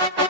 Bye.